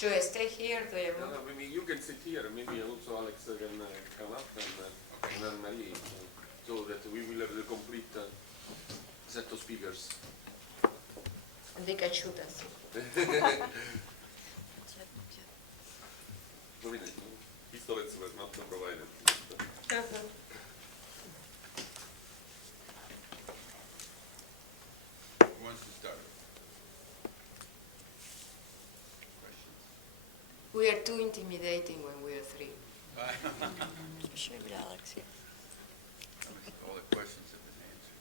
Do I stay here? Do you move? No, maybe you can sit here. Maybe also Alex can come up and then Marie, so that we will have the complete set of speakers. And they can shoot us. No widać, no. Pistolet was not provided. Who wants to start? Questions? We are too intimidating when we are three. Sure, Alex, yeah. All the questions have been answered.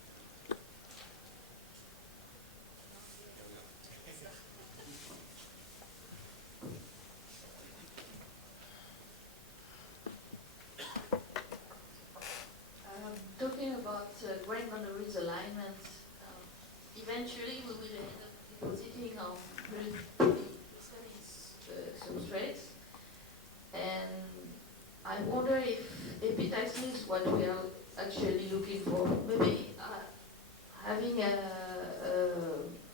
Talking about grain boundaries alignment, eventually we will end up depositing on substrates, and I wonder if epitaxy is what we are actually looking for. Maybe having a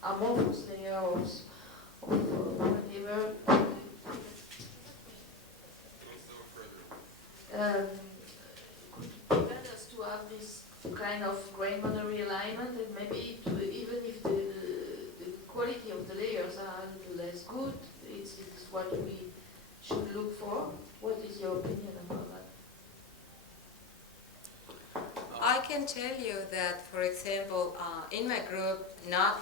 amorphous layer of whatever could prevent us to have this kind of grain boundary alignment, and maybe even if the quality of the layers are a little less good, it's what we should look for. What is your opinion about that? I can tell you that, for example, in my group, I'm not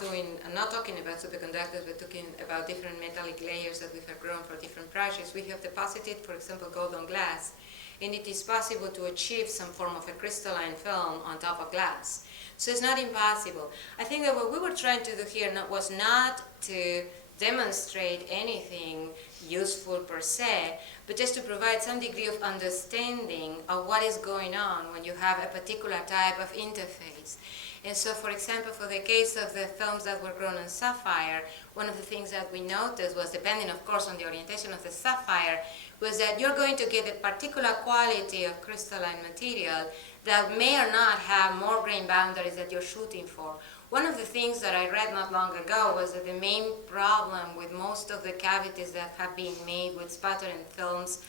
talking about superconductors, but talking about different metallic layers that we have grown for different projects. We have deposited, for example, gold on glass, and it is possible to achieve some form of a crystalline film on top of glass. So it's not impossible. I think that what we were trying to do here was not to demonstrate anything useful per se, but just to provide some degree of understanding of what is going on when you have a particular type of interface. And so, for example, for the case of the films that were grown on sapphire, one of the things that we noticed was, depending of course on the orientation of the sapphire, was that you're going to get a particular quality of crystalline material that may or not have more grain boundaries that you're shooting for. One of the things that I read not long ago was that the main problem with most of the cavities that have been made with sputtering films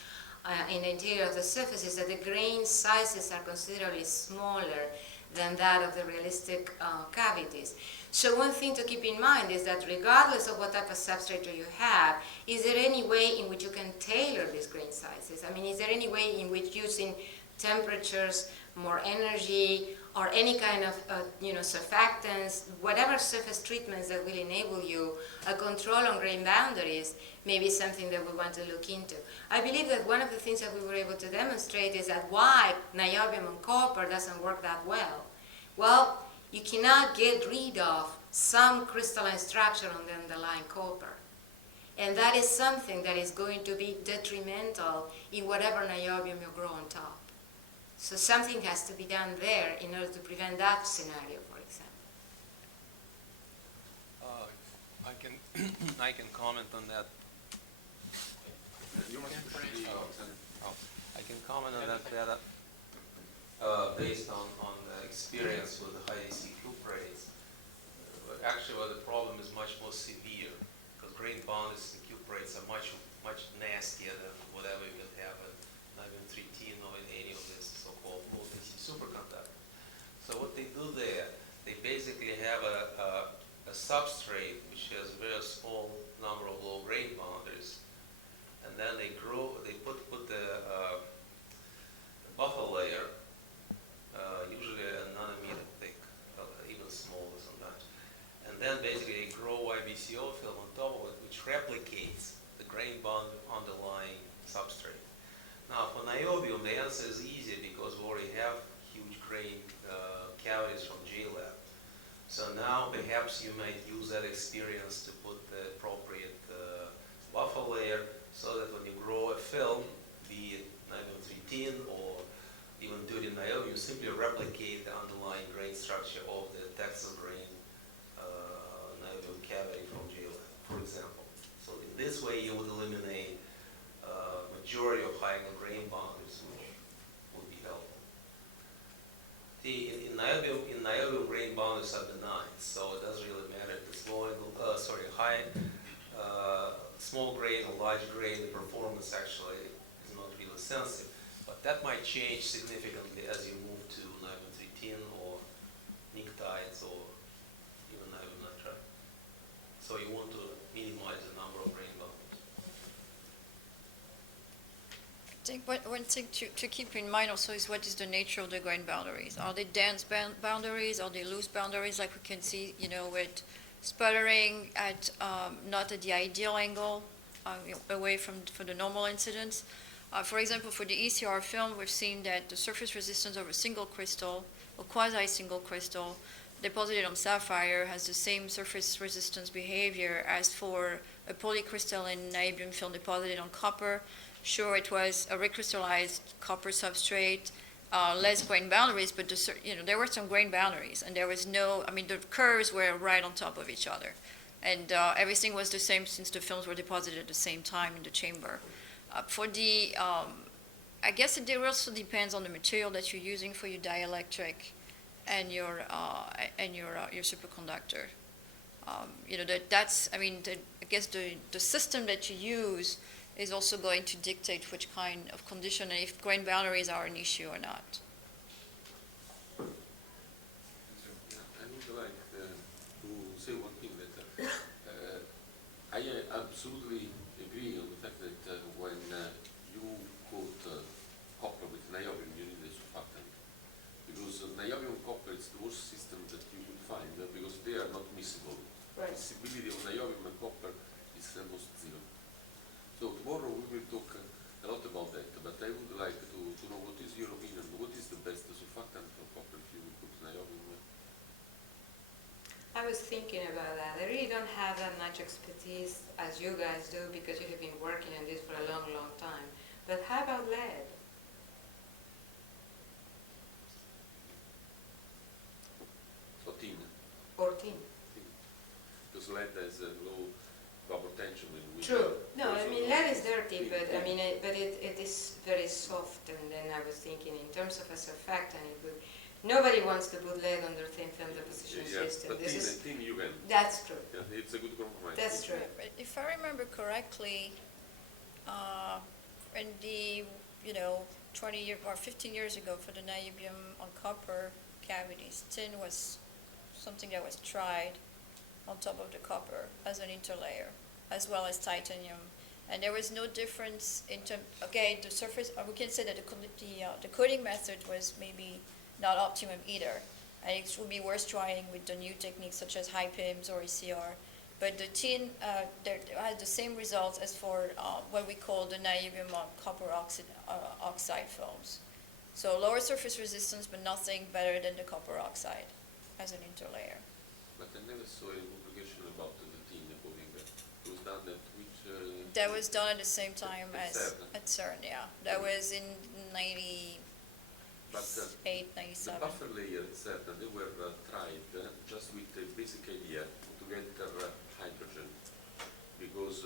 in the interior of the surface is that the grain sizes are considerably smaller than that of the realistic cavities. So one thing to keep in mind is that regardless of what type of substrate you have, is there any way in which you can tailor these grain sizes? I mean, is there any way in which using temperatures, more energy, or any kind of surfactants, whatever surface treatments that will enable you a control on grain boundaries may be something that we want to look into. I believe that one of the things that we were able to demonstrate is that why niobium on copper doesn't work that well. Well, you cannot get rid of some crystalline structure on the underlying copper. And that is something that is going to be detrimental in whatever niobium you grow on top. So something has to be done there in order to prevent that scenario, for example. I can comment on that. I can comment on that better based on the experience with the high AC cuprates. But actually, the problem is much more severe because grain boundaries and cuprates are much nastier than whatever you can have in niobium 310 or in any of this so-called low-density superconductor. So what they do there, they basically have a substrate which has a very small number of low grain boundaries, and then they put the buffer layer, usually a nanometer thick, even smaller than that, and then basically they grow YBCO film on top of it, which replicates the grain bound underlying substrate. Now, for niobium, the answer is easy because we already have huge grain cavities from JLab. So now perhaps you might use that experience to put the appropriate buffer layer so that when you grow a film, be it niobium 310 or even deuterium niobium, you simply replicate the underlying grain structure of the Texas grain niobium cavity from JLab, for example. So in this way, you would eliminate majority of high-angle grain boundaries, which would be helpful. In niobium grain boundaries are benign, so it doesn't really matter if it's high small grain or large grain, the performance actually is not really sensitive. But that might change significantly as you move to niobium 3 tin or pnictides or even niobium nitride. So you want to minimize the number of grain boundaries. I think one thing to keep in mind also is what is the nature of the grain boundaries. Are they dense boundaries? Are they loose boundaries like we can see, with sputtering at not at the ideal angle, away from the normal incidence? For example, for the ECR film, we've seen that the surface resistance of a single crystal or quasi-single crystal deposited on sapphire has the same surface resistance behavior as for a polycrystalline niobium film deposited on copper. Sure, it was a recrystallized copper substrate, less grain boundaries, but there were some grain boundaries, and there was the curves were right on top of each other. And everything was the same since the films were deposited at the same time in the chamber. I guess it also depends on the material that you're using for your dielectric and your superconductor. I guess the system that you use is also going to dictate which kind of condition and if grain boundaries are an issue or not. I would like to say one thing that I absolutely agree on the fact that when you coat copper with niobium, you need a surfactant. Because niobium copper is the worst system that you will find because they are not miscible. Right. Miscibility of niobium and copper is almost zero. So tomorrow we will talk a lot about that, but I would like to know what is your opinion, what is the best surfactant for copper if you will put niobium? I was thinking about that. I really don't have that much expertise as you guys do because you have been working on this for a long, long time. But how about lead? Or tin? Or tin? Because lead has a low vapor tension when we... True. No, I also mean, low lead is dirty, but tin. it is very soft. And then I was thinking in terms of a surfactant, nobody wants to put lead on their thin film deposition system. But tin you can. That's true. Yeah, it's a good compromise. That's true. If I remember correctly, in the 20 years or 15 years ago for the niobium on copper cavities, tin was something that was tried on top of the copper as an interlayer, as well as titanium. And there was no difference in terms, the surface, we can say that the coating method was maybe not optimum either. And it would be worth trying with the new techniques such as high PIMS or ECR. But the tin had the same results as for what we call the niobium copper oxide films. So lower surface resistance, but nothing better than the copper oxide as an interlayer. But I never saw a publication about the tin coating. It was done at which... That was done at the same time At as CERN. at CERN, yeah. That was in 98, But 97. the buffer layer itself, they were tried just with the basic idea to enter hydrogen. Because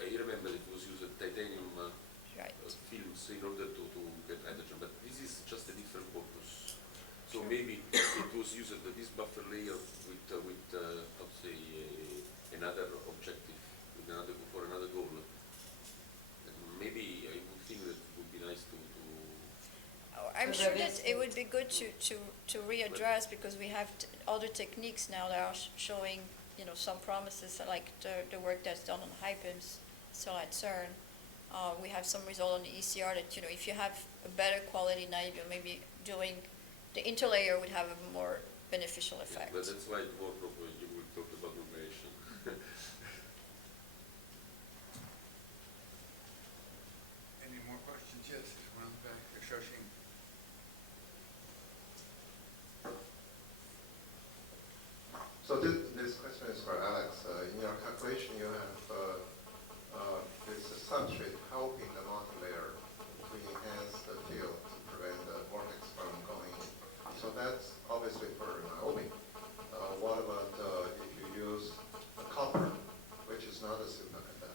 I remember it was used titanium Right. films in order to get hydrogen, but this is just a different purpose. So maybe it was used this buffer layer with let's say another objective, for another goal. And maybe I would think that it would be nice to I'm sure that it would be good to readdress because we have other techniques now that are showing some promises like the work that's done on high PIMS still at CERN. We have some result on the ECR that if you have a better quality niobium, maybe doing the interlayer would have a more beneficial effect. But that's why more probably you will talk about numeration. Any more questions? Yes, there's one in the back. Shoshing. So this question is for Alex. In your calculation, you have this substrate helping the multilayer to enhance the field to prevent the vortex from going in. So that's obviously for niobium. What about if you use a copper, which is not a superconductor?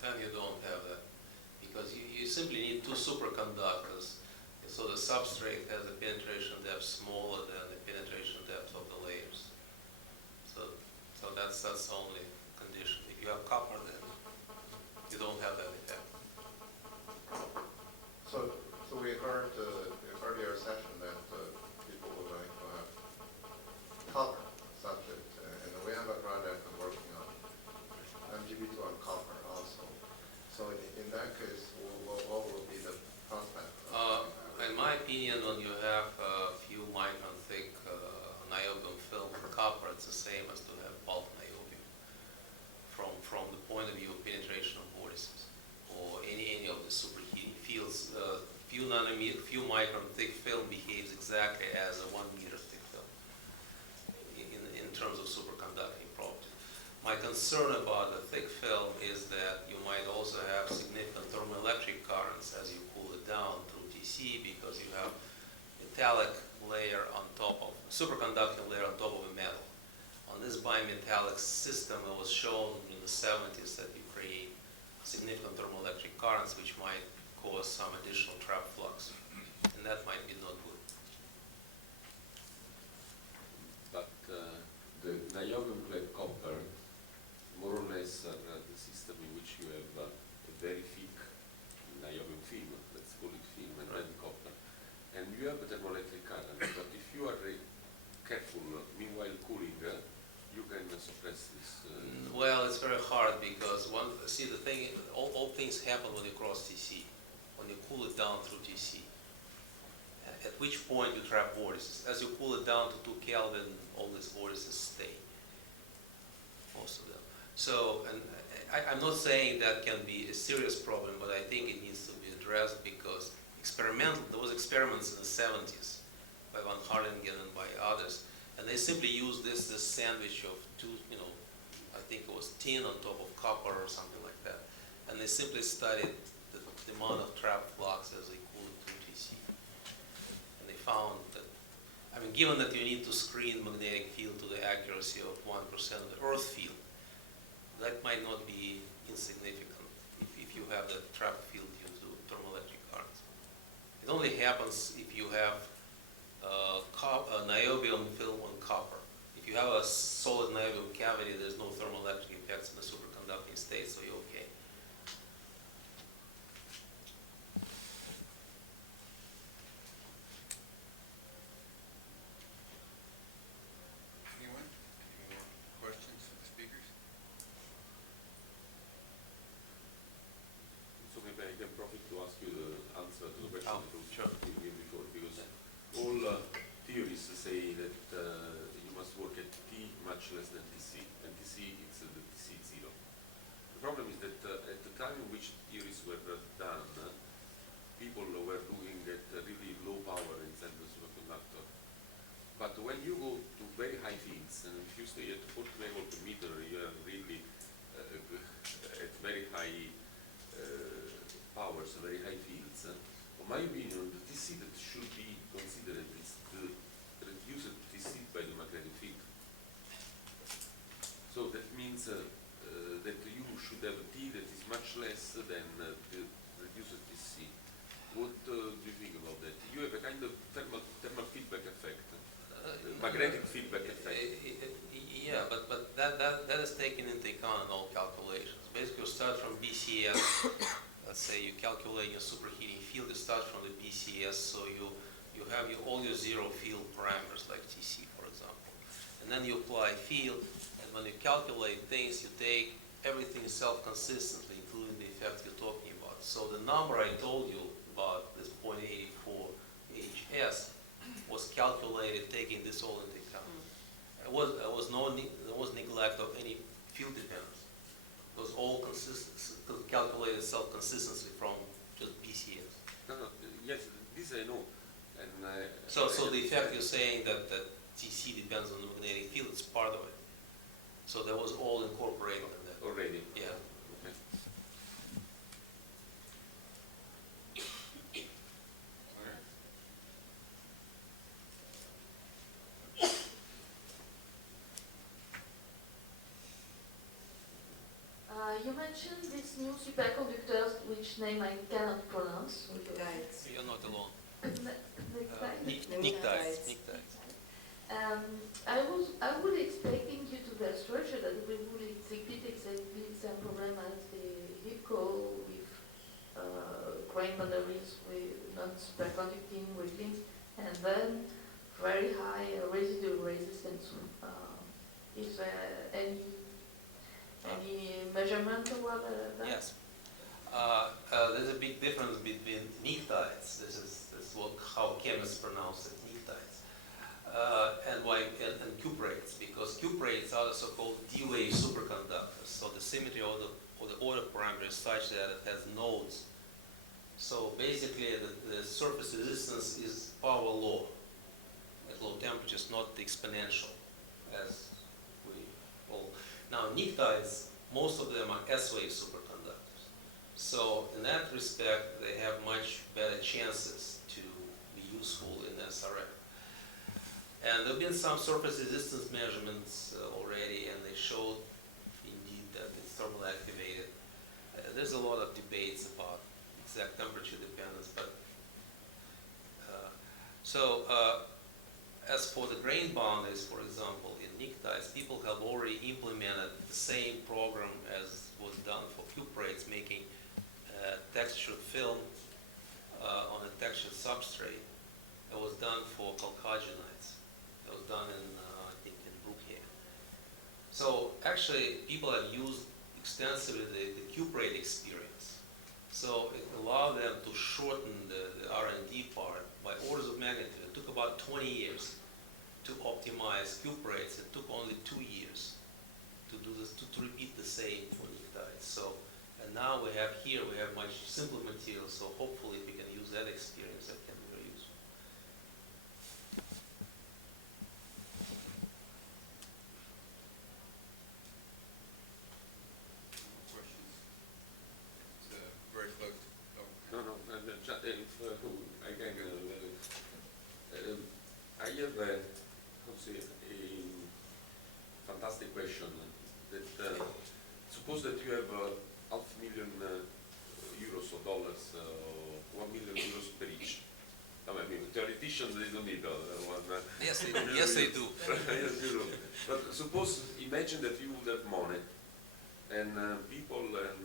Then you don't have that because you simply need two superconductors. So the substrate has a penetration depth smaller than the penetration depth of the layers. So that's the only condition. If you you have copper, then you don't have that effect. So we heard in earlier session that people would like to have copper subject, and we have a project working on MGB2 on copper also. So in that case, what will be the prospect? In my opinion, when you have a few micron thick niobium film for copper, it's the same as to have bulk niobium from the point of view of penetration of vortices or any of the superheating fields. Few micron thick film behaves exactly as a 1 meter thick film in terms of superconducting properties. My concern about the thick film is that you might also have significant thermoelectric currents as you cool it down through TC, because you have metallic layer on top of superconducting layer on top of a metal. On this bimetallic system, it was shown in the 70s that you create significant thermoelectric currents, which might cause some additional trap flux, and that might be not good. But the niobium clad copper, more or less, the system in which you have a very thick niobium film, let's call it film, and then copper, and you have a thermoelectric current. But if you are careful, meanwhile cooling, you can suppress this. Well, it's very hard because the thing, all things happen when you cross TC, when you cool it down through TC. At which point you trap vortices. As you cool it down to 2 Kelvin, all these vortices stay, most of them. So, and I'm not saying that can be a serious problem, but I think it needs to be addressed because there was experiments in the 70s by Van Harlingen and by others, and they simply used this sandwich of two, I think it was tin on top of copper or something like that, and they simply studied the amount of trap flux as they cooled through TC, and they found that, given that you need to screen magnetic field to the accuracy of 1% of the Earth field, that might not be insignificant if you have the trap field due to thermoelectric currents. It only happens if you have a niobium film on copper. If you have a solid niobium cavity, there's no thermoelectric effects in the superconducting state, so you're okay. Anyone? Any more questions for the speakers? So maybe I can profit to ask you the answer to the question Oh, that was sure. given before, because all theories say that you must work at T much less than TC, and TC it's the TC 0. The problem is that at the time in which theories were done, people were looking at really low power inside the superconductor. But when you go to very high fields, and if you stay at 40 megavolt per meter, you are really at very high powers, very high fields. In my opinion, the TC that should be considered is the reduced TC by the magnetic field. So that means that you should have a T that is much less than the reduced TC. What do you think about that? You have a kind of thermal feedback effect, magnetic feedback effect. Yeah, but that is taken into account in all calculations. Basically, you start from BCS. Let's say you calculate your superheating field. You start from the BCS, so you have all your zero field parameters like TC, for example, and then you apply field. And when you calculate things, you take everything self-consistently, including the effect you're talking about. So the number I told you about, this 0.84 HS, was calculated taking this all into account. There was neglect of any field dependence. It was all calculated self-consistency from just BCS. No, yes, this I know. And So the effect you're saying that TC depends on the magnetic field, it's part of it. So that was all incorporated in that. already. Yeah. Okay. All right. You mentioned these new superconductors, which name I cannot pronounce. Peptides. You're not alone. Peptides. Peptides. I was expecting you to the structure that we would exhibit grain boundaries with non-superconducting wavelengths, and then very high residual resistance. Is there any measurement about that? Yes. There's a big difference between pnictides. This is how chemists pronounce it, pnictides, and cuprates, because cuprates are the so-called D-wave superconductors. So the symmetry of the order parameter is such that it has nodes. So basically, the surface resistance is power law at low temperatures, not exponential, as we all. Now, pnictides, most of them are S-wave superconductors. So in that respect, they have much better chances to be useful in SRF. And there have been some surface resistance measurements already, and they showed indeed that it's thermally activated. There's a lot of debates about exact temperature dependence, but as for the grain boundaries, for example, in pnictides, people have already implemented the same program as was done for cuprates, making textured film on a textured substrate. That was done for chalcogenides. That was done in, I think, in Brookhaven. So actually, people have used extensively the cuprate experience. So it allowed them to shorten the R&D part by orders of magnitude. It took about 20 years to optimize cuprates. It took only 2 years to do this, to repeat the same for pnictides. So, and now we have much simpler materials. So hopefully, we can use that experience. That can be very useful. Questions? It's very close. Oh, No, if I can, I have a fantastic question. That suppose that you have €500,000 or dollars, 1 million euros per each. I mean, theoreticians, they don't need one. Yes, they do. Yes, they do. Yes, you do. But suppose, imagine that you would have money and people and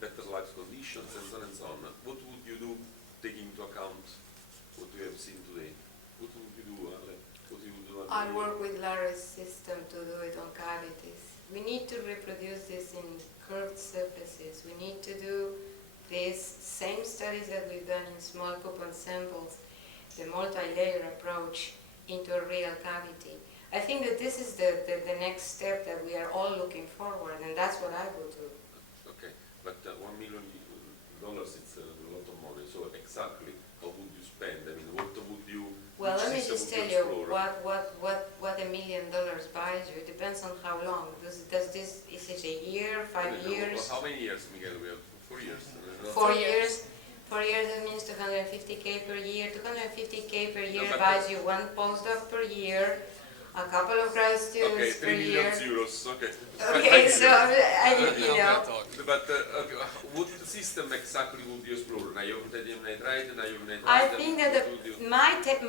better life conditions and so on and so on. What would you do, taking into account what we have seen today? What would you do, Ale? What you would do? I work with Larry's system to do it on cavities. We need to reproduce this in curved surfaces. We need to do these same studies that we've done in small coupon samples, the multi-layer approach into a real cavity. I think that this is the next step that we are all looking forward, and that's what I would do. Okay, but $1 million, it's a lot of money. So exactly, how would you spend? I mean, what would you? Well, which let me system just would tell you you explore? what $1 million buys you. It depends on how long. Is it a year, 5 years? How many years, Miguel? We have 4 years. 4 years. 4 years, that means 250K per year. 250K per year but- buys you 1 postdoc per year, a couple of grad students Okay, per 3 million year. euros. Okay. Okay, so you know. But what system exactly would you explore? Niobium titanium nitride, niobium nitride? I think that what would you-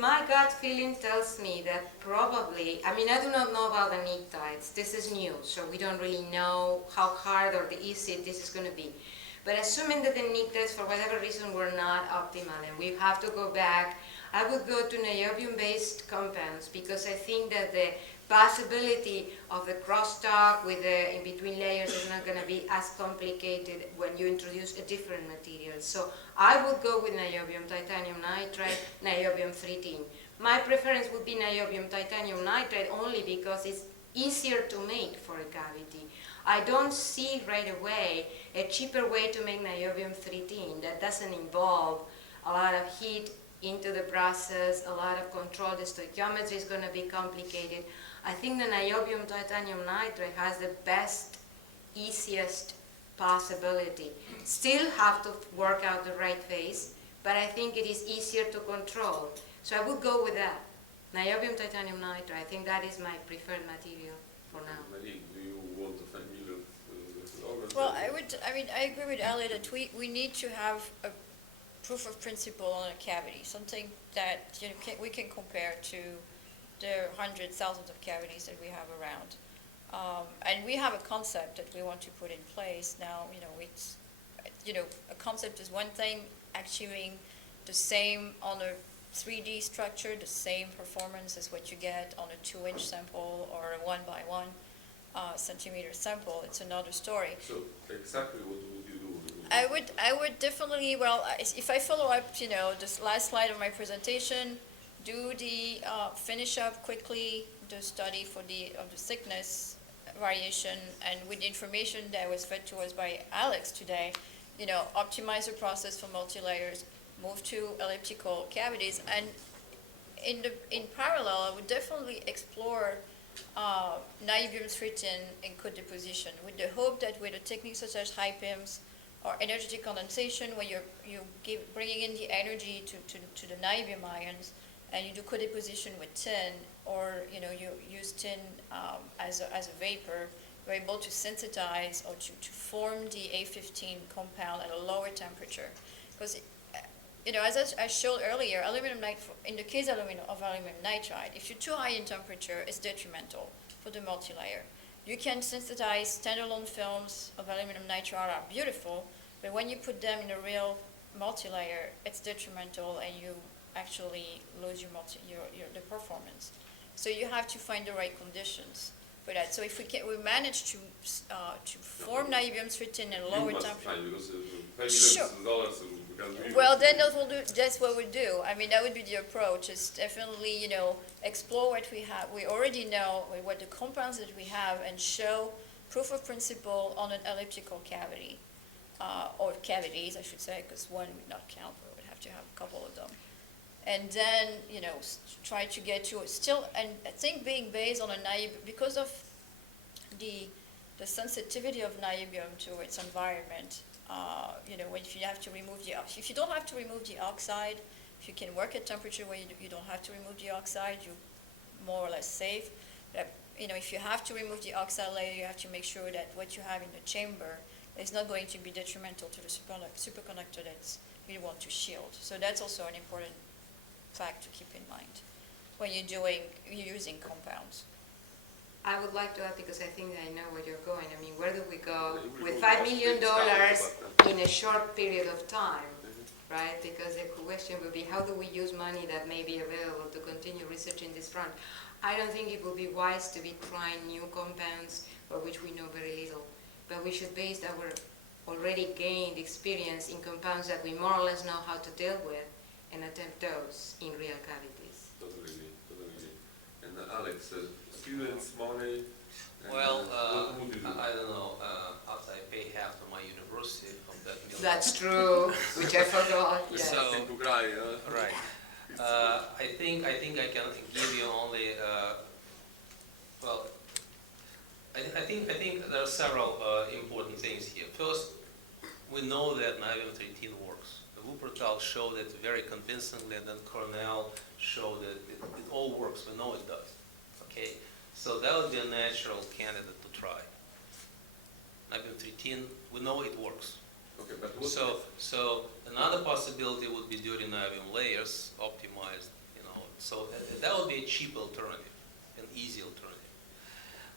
my gut feeling tells me that probably, I mean, I do not know about the pnictides. This is new, so we don't really know how hard or easy this is going to be. But assuming that the pnictides, for whatever reason, were not optimal, and we have to go back, I would go to niobium-based compounds, because I think that the possibility of the crosstalk with the in-between layers is not going to be as complicated when you introduce a different material. So I would go with niobium titanium nitride, niobium 13. My preference would be niobium titanium nitride only because it's easier to make for a cavity. I don't see right away a cheaper way to make niobium 13 that doesn't involve a lot of heat into the process, a lot of control. The stoichiometry is going to be complicated. I think the niobium titanium nitride has the best, easiest possibility. Still have to work out the right phase, but I think it is easier to control. So I would go with that. Niobium titanium nitride, I think that is my preferred material for now. Marie, do you want $5 million? Well, I agree with Ali that we need to have a proof of principle on a cavity, something that we can compare to the hundreds, thousands of cavities that we have around. And we have a concept that we want to put in place now. It's a concept is one thing, achieving the same on a 3D structure, the same performance as what you get on a 2-inch sample or a 1 by 1 centimeter sample, it's another story. So exactly what would you do? I would definitely, if I follow up, this last slide of my presentation, do the, finish up quickly the study of the thickness variation, and with the information that was fed to us by Alex today, optimize the process for multi-layers, move to elliptical cavities, and in parallel, I would definitely explore niobium 310 in co-deposition, with the hope that with a technique such as high PIMS or energetic condensation, where you're bringing in the energy to the niobium ions, and you do co-deposition with tin, or you use tin as a vapor, you're able to sensitize or to form the A15 compound at a lower temperature. Because as I showed earlier, in the case of aluminum nitride, if you're too high in temperature, it's detrimental for the multilayer. You can sensitize standalone films of aluminum nitride are beautiful, but when you put them in a real multilayer, it's detrimental, and you actually lose the performance. So you have to find the right conditions for that. So if we manage to form niobium 310 at lower temperature. Sure. Well, then that's what we do. I mean, that would be the approach, is definitely, explore what we have. We already know what the compounds that we have, and show proof of principle on an elliptical cavity, or cavities, I should say, because one would not count, we would have to have a couple of them. And then, try to get to still, and I think being based on a niobium, because of the sensitivity of niobium to its environment, if you have to remove if you don't have to remove the oxide, if you can work at temperature where you don't have to remove the oxide, you're more or less safe. But, if you have to remove the oxide layer, you have to make sure that what you have in the chamber is not going to be detrimental to the superconductor that you want to shield. So that's also an important fact to keep in mind when you're using compounds. I would like to add, because I think I know where you're going. I mean, where do we go It will with go $5 off million the scale, in a short period of time, right? Because the question would be, how do we use money that may be available to continue research in this front? I don't think it would be wise to be trying new compounds for which we know very little, but we should base our already gained experience in compounds that we more or less know how to deal with, and attempt those in real cavities. Totally agree. And Alex, students, money. And, Well, what would you do? I don't know, after I pay half to my university from that million. That's true, which I forgot, yes. So- Nothing to cry, Right. I think I can give you only, I think there are several important things here. First, we know that niobium 310 works. Wuppertal showed it very convincingly, and then Cornell showed that it all works. We know it does. Okay, so that would be a natural candidate to try. Niobium 310, we know it works. Okay, but what? So another possibility would be dirty niobium layers optimized. So that would be a cheap alternative, an easy alternative.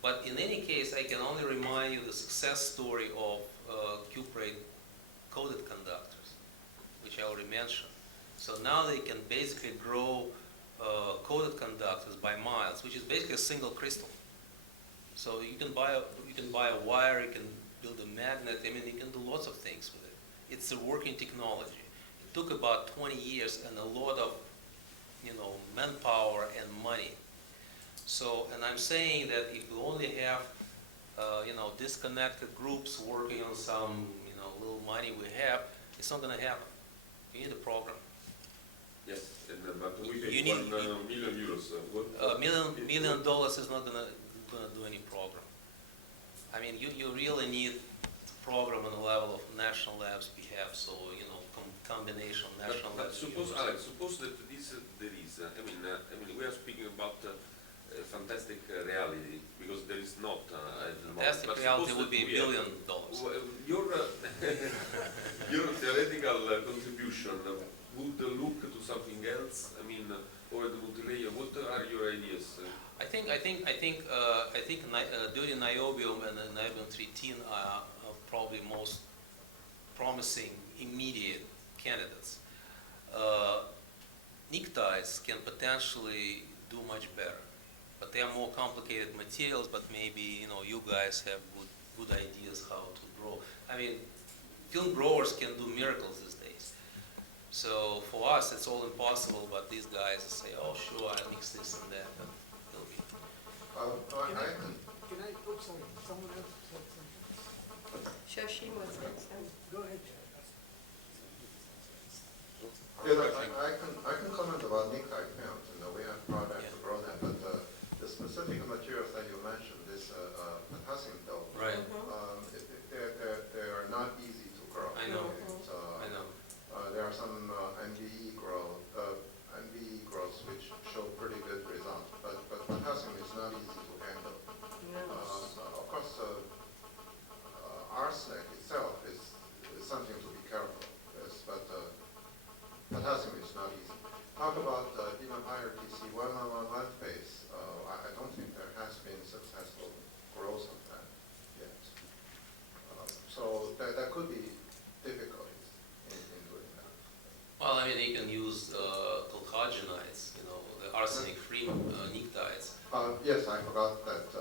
But in any case, I can only remind you the success story of cuprate coated conductors, which I already mentioned. So now they can basically grow coated conductors by miles, which is basically a single crystal. So you can buy a wire, you can build a magnet. I mean, you can do lots of things with it. It's a working technology. It took about 20 years and a lot of, manpower and money. So, and I'm saying that if we only have, disconnected groups working on some, little money we have, it's not going to happen. You need a program. Yes, and, but we pay You need- 1 million euros. What? $1 million is not going to do any program. I mean, you really need a program on the level of national labs we have, so, combination of national But labs. suppose, universities. Alex, suppose that there is, I mean, we are speaking about fantastic reality, because there is not at the moment. Fantastic But reality suppose would be that $1 we have- billion. Well, your theoretical contribution would look to something else. I mean, over the multi-layer. What are your ideas? I think dirty niobium and niobium 310 are probably most promising immediate candidates. Pnictides can potentially do much better, but they are more complicated materials. But maybe you guys have good ideas how to grow. I mean, film growers can do miracles these days. So for us, it's all impossible. But these guys say, "Oh, sure, I mix this and that." But it'll be. Can I, oh, sorry, someone else said something. Shoshi was saying. Go ahead. I can comment about pnictide films. We have products to grow that, but the specific materials that you mentioned, this potassium dope, Right. they are not easy to grow. I know. I I know. There are some MBE growths which show pretty good results, but potassium is not easy to handle. Of course, arsenic itself is something to be careful with, but potassium is not easy. Talk about even higher TC, 111 phase. I don't think there has been successful growth of that yet. So there could be difficulties in doing that. Well, I mean, you can use chalcogenides, the arsenic-free pnictides. Yes, I forgot that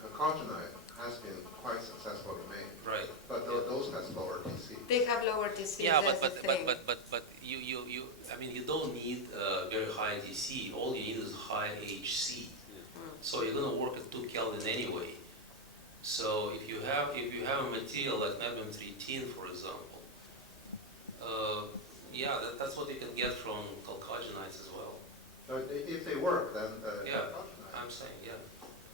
chalcogenide has been quite successfully made, Right. but those has lower TC. They have lower disease, Yeah, that's but the thing. I mean, you don't need very high DC. All you need is high HC. So you're going to work at 2 Kelvin anyway. So if you have a material like nabim-13, for example, that's what you can get from chalcogenides as well. If they work, then Yeah, chalcogenide. I'm saying, yeah.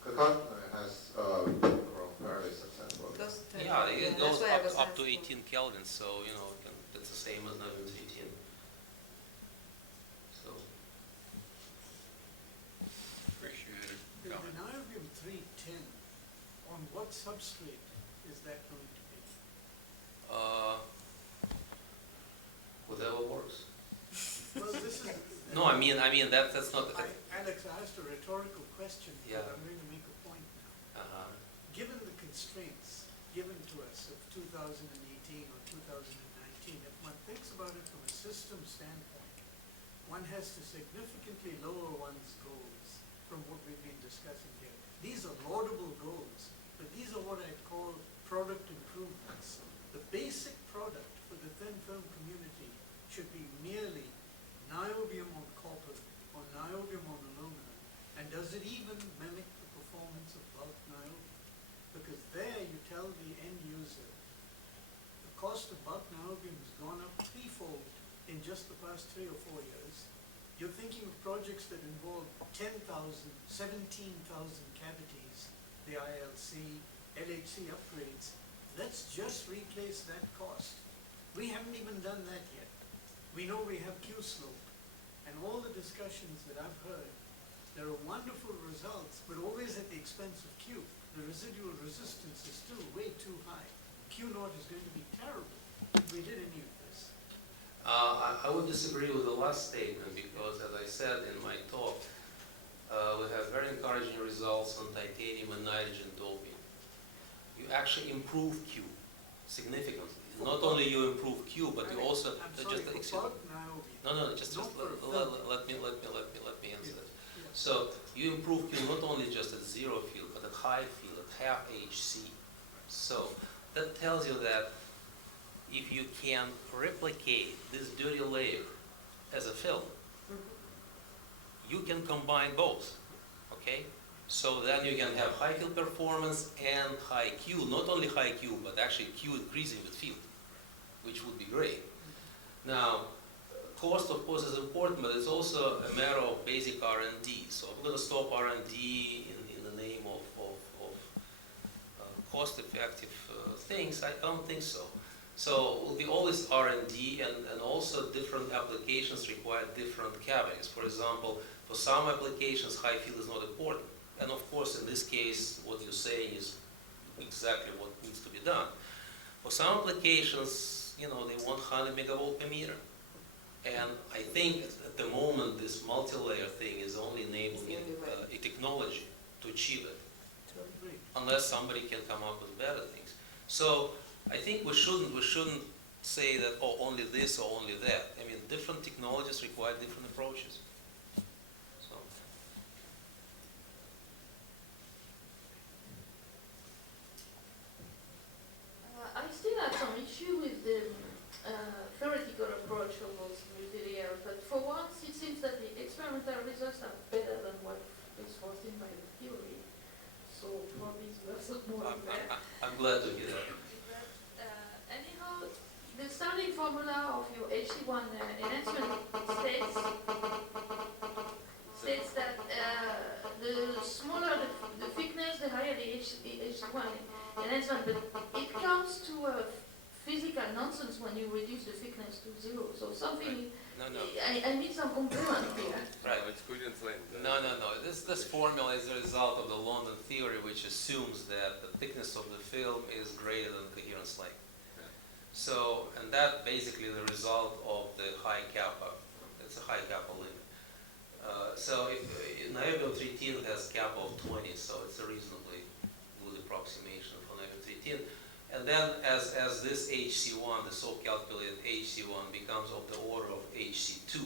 Chalcogenide has grown fairly successfully. Yeah, it that's goes why I was up to asking. 18 Kelvin, so it's the same as nabim-13. So. Appreciate it. The Comment. niobium 310, on what substrate is that going to be? Whatever works. Well, this is. No, I mean that's not. Alex, I asked a rhetorical question, but Yeah. I'm going to make a point now. Given the constraints given to us of 2018 or 2019, if one thinks about it from a system standpoint, one has to significantly lower one's goals from what we've been discussing here. These are laudable goals, but these are what I call product improvements. The basic product for the thin film community should be merely niobium on copper or niobium on aluminum. And does it even mimic the performance of bulk niobium? Because there you tell the end user, the cost of bulk niobium has gone up threefold in just the past 3 or 4 years. You're thinking of projects that involve 10,000, 17,000 cavities, the ILC, LHC upgrades. Let's just replace that cost. We haven't even done that yet. We know we have Q slope, and all the discussions that I've heard, there are wonderful results, but always at the expense of Q. The residual resistance is still way too high. Q naught is going to be terrible if we did any of this. I would disagree with the last statement because, as I said in my talk, we have very encouraging results on titanium and nitrogen doping. You actually improve Q significantly. Not only you improve Q, but you also I'm sorry, for bulk niobium. No, just Not for let me answer that. Yeah. So you improve Q not only just at 0 field, but at high field, at half HC. So that tells you that if you can replicate this dirty layer as a film, you can combine both, okay? So then you can have high field performance and high Q, not only high Q, but actually Q increasing with field, which would be great. Now, cost, of course, is important, but it's also a matter of basic R&D. So I'm going to stop R&D in the name of cost-effective things. I don't think so. So it will be always R&D, and also different applications require different cavities. For example, for some applications, high field is not important. And of course, in this case, what you're saying is exactly what needs to be done. For some applications, they want 100 megavolt per meter. And I think at the moment, this multi-layer thing is only enabling a technology to achieve it, unless somebody can come up with better things. So I think we shouldn't say that, oh, only this or only that. I mean, different technologies require different approaches. So, I still have some issue with the theoretical approach of those multi-layers, but for once it seems that the experimental results are better than what is foreseen by the theory. So probably you have some more in there. I'm glad to hear that. Anyhow, the starting formula of your HC1 enhancement states that the smaller the thickness, the higher the HC1 enhancement, but it comes to a physical nonsense when you reduce the thickness to zero. So something, No. I need some complement here. Right. No, it's Quillian flame. No. This formula is a result of the London theory, which assumes that the thickness of the film is greater than coherence length. Yeah. So, and that basically the result of the high kappa. It's a high kappa limit. So, niobium 13 has kappa of 20, so it's a reasonably good approximation for niobium 13. And then, as this HC1, the so-calculated HC1, becomes of the order of HC2,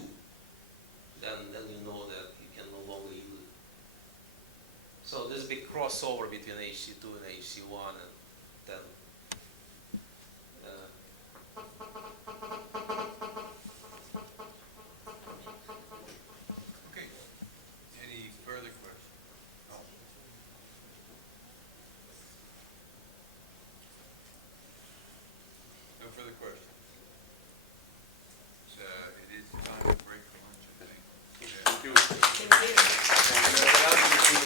then you know that you can no longer use it. So, this big crossover between HC2 and HC1, and then